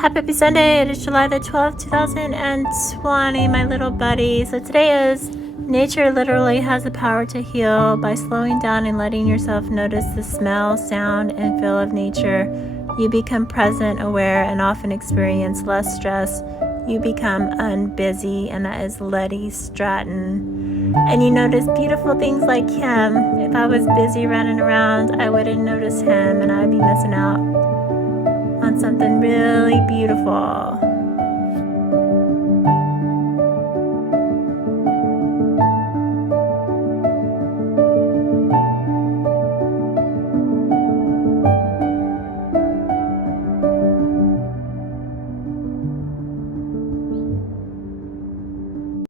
Happy Sunday. It is July the 12th, 2020, my little buddy. So today is nature literally has the power to heal by slowing down and letting yourself notice the smell, sound, and feel of nature. You become present, aware, and often experience less stress. You become unbusy, and that is Lettie Stratton. And you notice beautiful things like him. If I was busy running around, I wouldn't notice him, and I'd be missing out on something really beautiful.